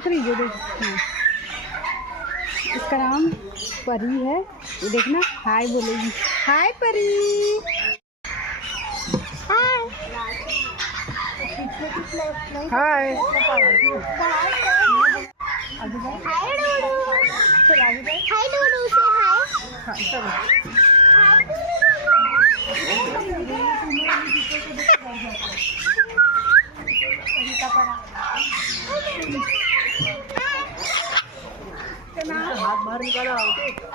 देख रही है, देख। इसका नाम परी है, ये देखना हाय बोलेगी। हाय परी। हाय हाय हाय डूडू से हाय। हाथ बाहर निकाला।